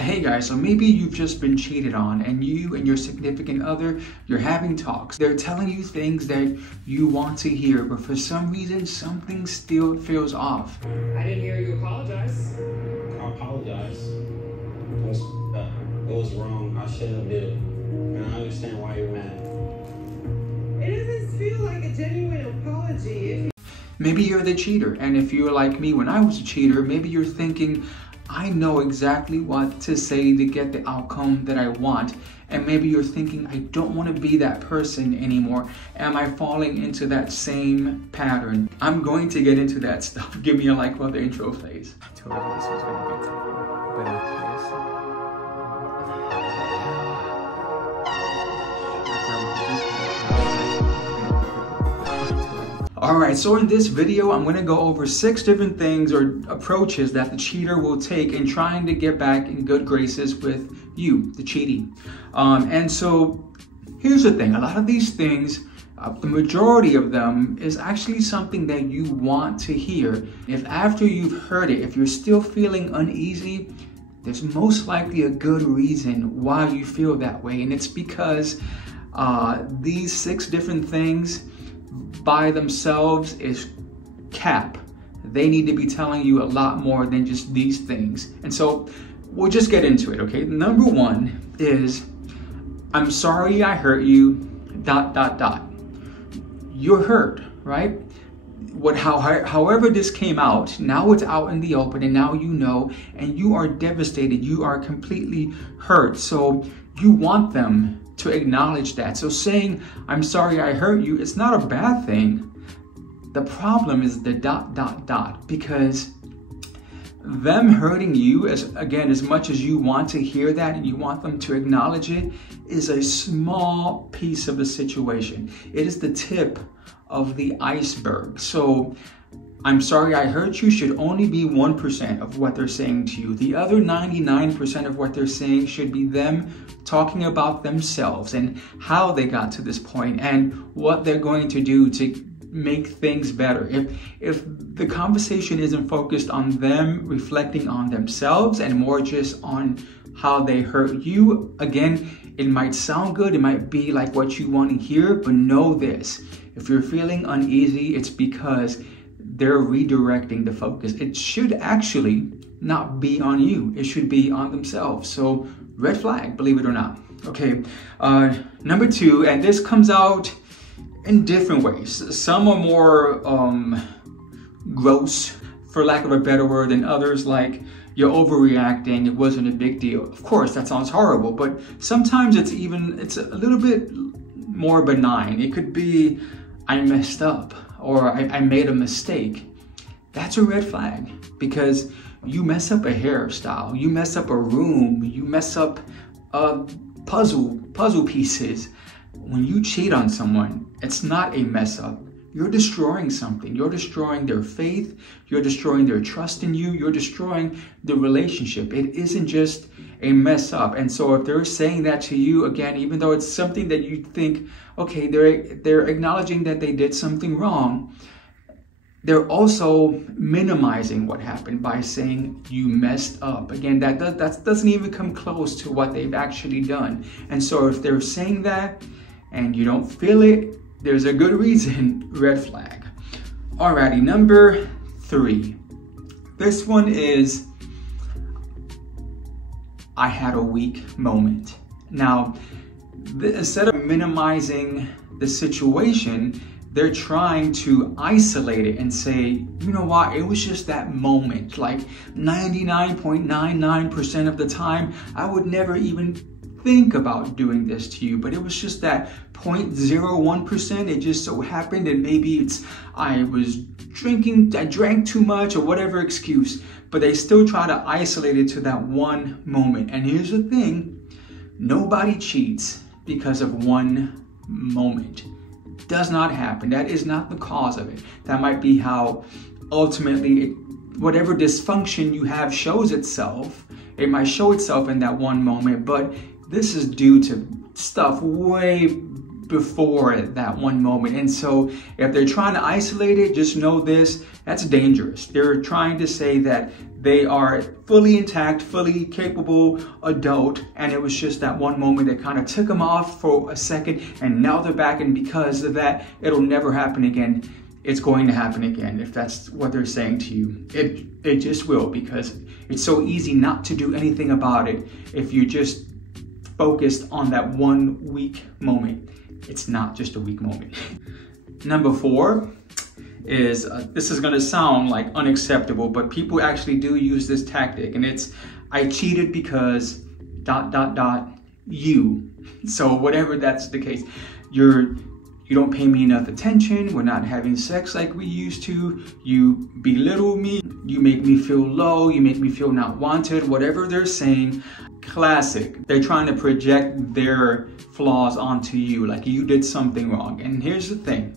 Hey guys, so maybe you've just been cheated on and you and your significant other, you're having talks. They're telling you things that you want to hear, but for some reason, something still feels off. I didn't hear you apologize. I apologize. It was wrong. I shouldn't have did it. And I understand why you're mad. It doesn't feel like a genuine apology. Maybe you're the cheater, and if you're like me when I was a cheater, maybe you're thinking, I know exactly what to say to get the outcome that I want. And maybe you're thinking, I don't want to be that person anymore. Am I falling into that same pattern? I'm going to get into that stuff. Give me a like while the intro plays. I told you this was going to be tough, but in place. Alright, so in this video, I'm going to go over 6 different things or approaches that the cheater will take in trying to get back in good graces with you, the cheating. And so here's the thing, a lot of these things, the majority of them is actually something that you want to hear. If after you've heard it, if you're still feeling uneasy, there's most likely a good reason why you feel that way. And it's because these 6 different things by themselves is cap. They need to be telling you a lot more than just these things. And so we'll just get into it, okay? Number 1 is, I'm sorry I hurt you, ... You're hurt, right? However this came out, now it's out in the open and now you know, and you are devastated. You are completely hurt. So you want them to acknowledge that. So saying, I'm sorry I hurt you, it's not a bad thing. The problem is the ... because them hurting you, as much as you want to hear that and you want them to acknowledge it, is a small piece of the situation. It is the tip of the iceberg. So I'm sorry I hurt you should only be 1% of what they're saying to you. The other 99% of what they're saying should be them talking about themselves and how they got to this point and what they're going to do to make things better. If the conversation isn't focused on them reflecting on themselves and more just on how they hurt you, again, it might sound good, it might be like what you want to hear, but know this. If you're feeling uneasy, it's because they're redirecting the focus. It should actually not be on you. It should be on themselves. So red flag, believe it or not. Okay, number 2, and this comes out in different ways. Some are more gross, for lack of a better word, than others, like you're overreacting, it wasn't a big deal. Of course, that sounds horrible, but sometimes it's a little bit more benign. It could be, I messed up, or I made a mistake. That's a red flag, because you mess up a hairstyle, you mess up a room, you mess up puzzle pieces. When you cheat on someone, it's not a mess up. You're destroying something. You're destroying their faith. You're destroying their trust in you. You're destroying the relationship. It isn't just a mess up. And so if they're saying that to you, again, even though it's something that you think, okay, they're acknowledging that they did something wrong, they're also minimizing what happened by saying you messed up. Again, that doesn't even come close to what they've actually done. And so if they're saying that and you don't feel it, there's a good reason, red flag. Alrighty, number 3. This one is, I had a weak moment. Now, instead of minimizing the situation, they're trying to isolate it and say, you know what, it was just that moment. Like 99.99% of the time, I would never even think about doing this to you, but it was just that 0.01%. It just so happened, and maybe it's I drank too much or whatever excuse, but they still try to isolate it to that one moment. And here's the thing, nobody cheats because of one moment. It does not happen. That is not the cause of it. That might be how ultimately whatever dysfunction you have shows itself. It might show itself in that one moment, but this is due to stuff way before that one moment. And so if they're trying to isolate it, just know this, that's dangerous. They're trying to say that they are fully intact, fully capable adult, and it was just that one moment that kind of took them off for a second, and now they're back, and because of that, it'll never happen again. It's going to happen again if that's what they're saying to you. It just will, because it's so easy not to do anything about it if you just focused on that 1 weak moment. It's not just a weak moment. Number 4 is, this is gonna sound like unacceptable, but people actually do use this tactic, and it's, I cheated because ... you. So whatever that's the case, you don't pay me enough attention, we're not having sex like we used to, you belittle me, you make me feel low, you make me feel not wanted, whatever they're saying. Classic. They're trying to project their flaws onto you, like you did something wrong. And here's the thing,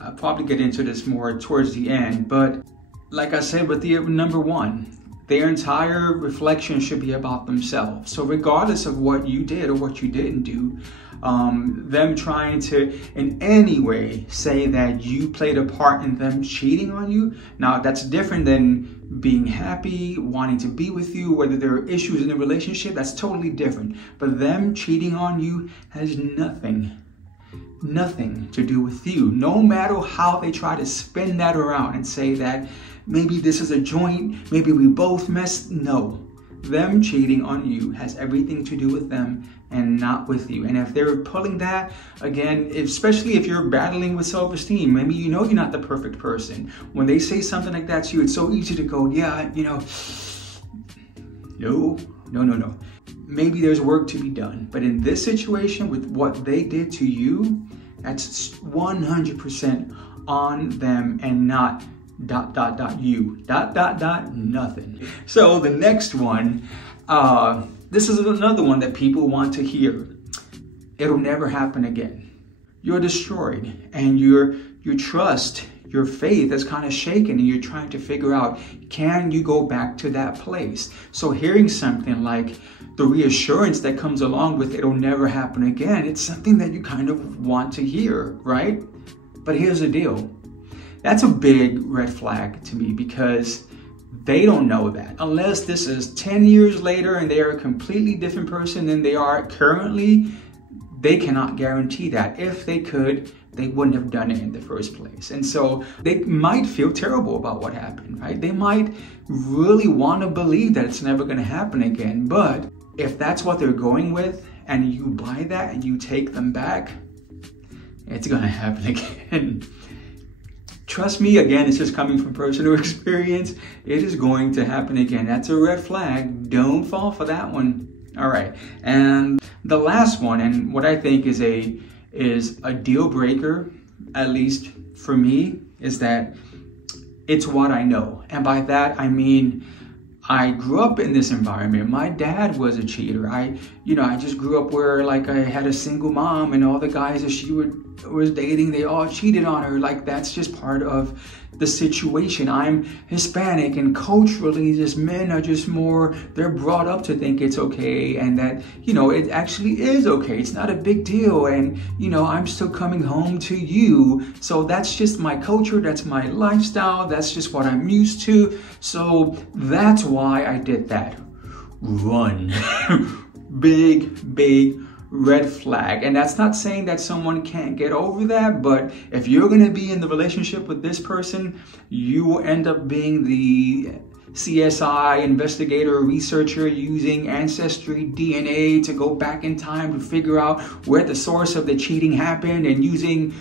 I'll probably get into this more towards the end, but like I said with the number 1, their entire reflection should be about themselves. So regardless of what you did or what you didn't do, them trying to in any way say that you played a part in them cheating on you, now that's different than being happy, wanting to be with you, whether there are issues in the relationship, that's totally different. But them cheating on you has nothing to do with you. No matter how they try to spin that around and say that maybe this is a joint, maybe we both messed, no. Them cheating on you has everything to do with them and not with you. And if they're pulling that, again, especially if you're battling with self-esteem, maybe you know you're not the perfect person. When they say something like that to you, it's so easy to go, yeah, you know, no. Maybe there's work to be done. But in this situation, with what they did to you, that's 100% on them and not ... you. ... nothing. So the next one, this is another one that people want to hear. It'll never happen again. You're destroyed, and your trust, your faith is kind of shaken, and you're trying to figure out, can you go back to that place? So hearing something like the reassurance that comes along with it'll never happen again, it's something that you kind of want to hear, right? But here's the deal. That's a big red flag to me, because they don't know that. Unless this is 10 years later and they are a completely different person than they are currently, they cannot guarantee that. If they could, they wouldn't have done it in the first place. And so they might feel terrible about what happened, right? They might really want to believe that it's never going to happen again. But if that's what they're going with and you buy that and you take them back, it's going to happen again. Trust me, again, it's just coming from personal experience. It is going to happen again. That's a red flag. Don't fall for that one. All right. And the last one, and what I think is a deal breaker, at least for me, is that it's what I know. And by that, I mean, I grew up in this environment. My dad was a cheater. I just grew up where like I had a single mom, and all the guys that she was dating, they all cheated on her. Like that's just part of the situation. I'm Hispanic, and culturally, just men are just more, they're brought up to think it's okay, and that, it actually is okay. It's not a big deal. And, I'm still coming home to you. So that's just my culture. That's my lifestyle. That's just what I'm used to. So that's why I did that. Run. Big red flag. And that's not saying that someone can't get over that, but if you're going to be in the relationship with this person, you will end up being the CSI investigator, researcher, using ancestry DNA to go back in time to figure out where the source of the cheating happened, and using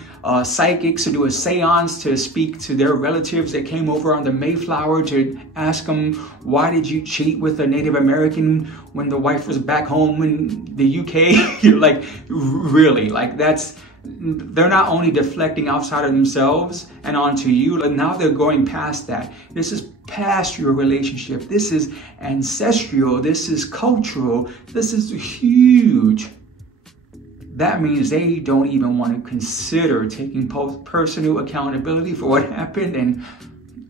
psychics to do a seance to speak to their relatives that came over on the Mayflower to ask them, why did you cheat with a Native American when the wife was back home in the UK? Like, really, like they're not only deflecting outside of themselves and onto you, but now they're going past that. This is past your relationship. This is ancestral. This is cultural. This is huge. That means they don't even want to consider taking personal accountability for what happened. And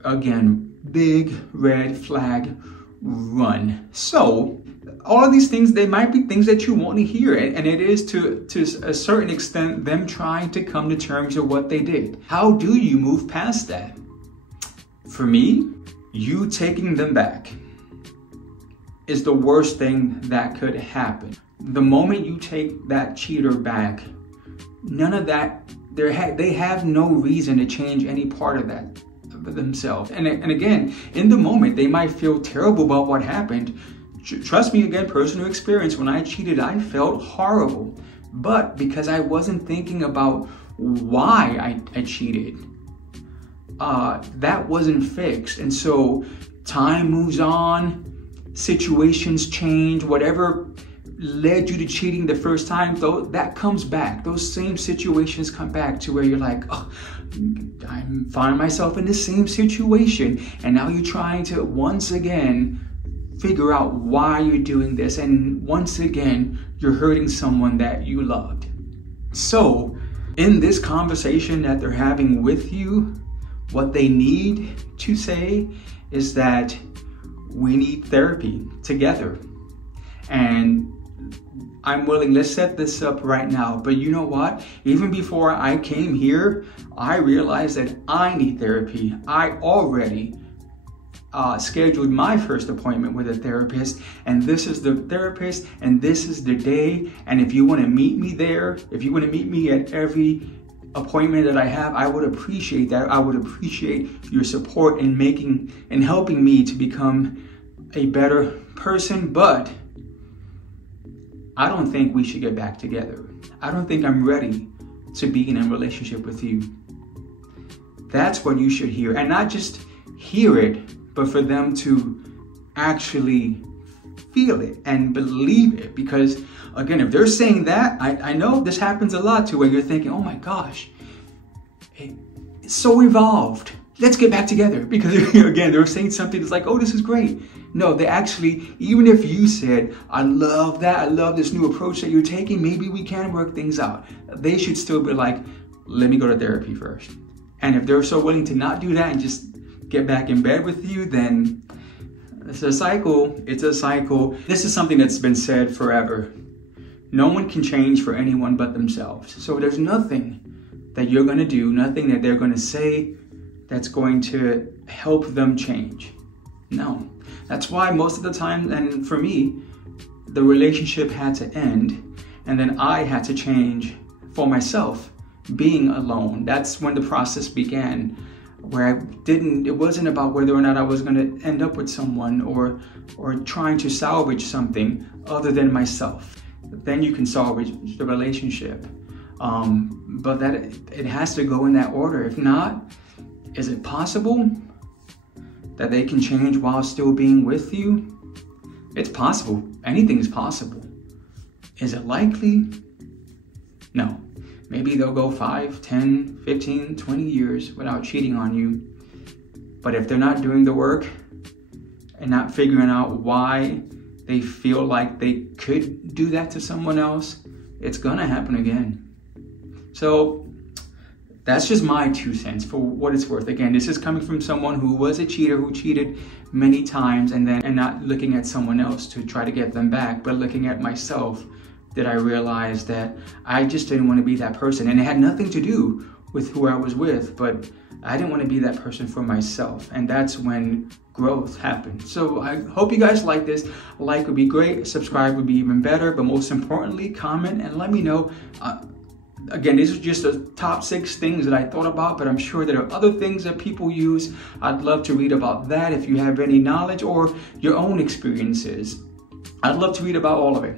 again, big red flag, run. So all of these things, they might be things that you want to hear. And it is to a certain extent them trying to come to terms with what they did. How do you move past that? For me, you taking them back is the worst thing that could happen. The moment you take that cheater back, none of that, they have no reason to change any part of that themselves. And again, in the moment, they might feel terrible about what happened. Trust me, again, personal experience, when I cheated, I felt horrible. But because I wasn't thinking about why I cheated, that wasn't fixed. And so time moves on, situations change, whatever led you to cheating the first time, though, that comes back. Those same situations come back to where you're like, oh, I'm finding myself in the same situation. And now you're trying to once again figure out why you're doing this. And once again, you're hurting someone that you loved. So in this conversation that they're having with you, what they need to say is that we need therapy together. And I'm willing, let's set this up right now. But you know what? Even before I came here, I realized that I need therapy. I already scheduled my first appointment with a therapist, and this is the therapist, and this is the day. And if you want to meet me there, if you want to meet me at every appointment that I have, I would appreciate that. I would appreciate your support in helping me to become a better person. But I don't think we should get back together. I don't think I'm ready to be in a relationship with you. That's what you should hear. And not just hear it, but for them to actually feel it and believe it. Because again, if they're saying that, I know this happens a lot too, where you're thinking, oh my gosh, it's so evolved. Let's get back together. Because again, they're saying something that's like, oh, this is great. No, they actually, even if you said, I love that, I love this new approach that you're taking, maybe we can work things out, they should still be like, let me go to therapy first. And if they're so willing to not do that and just get back in bed with you, then it's a cycle. It's a cycle. This is something that's been said forever. No one can change for anyone but themselves. So there's nothing that you're going to do, nothing that they're going to say that's going to help them change. No. That's why most of the time, and for me, the relationship had to end, and then I had to change for myself, being alone. That's when the process began, where it wasn't about whether or not I was going to end up with someone or trying to salvage something other than myself. Then you can salvage the relationship. But that it has to go in that order. If not, is it possible that they can change while still being with you? It's possible. Anything's possible. Is it likely? No. Maybe they'll go 5, 10, 15, 20 years without cheating on you. But if they're not doing the work and not figuring out why they feel like they could do that to someone else, it's gonna happen again. So that's just my 2 cents for what it's worth. Again, this is coming from someone who was a cheater, who cheated many times, and not looking at someone else to try to get them back, but looking at myself, that I realized that I just didn't want to be that person. And it had nothing to do with who I was with, but I didn't want to be that person for myself. And that's when growth happened. So I hope you guys like this. A like would be great. Subscribe would be even better. But most importantly, comment and let me know. Again, these are just the top 6 things that I thought about, but I'm sure there are other things that people use. I'd love to read about that if you have any knowledge or your own experiences. I'd love to read about all of it.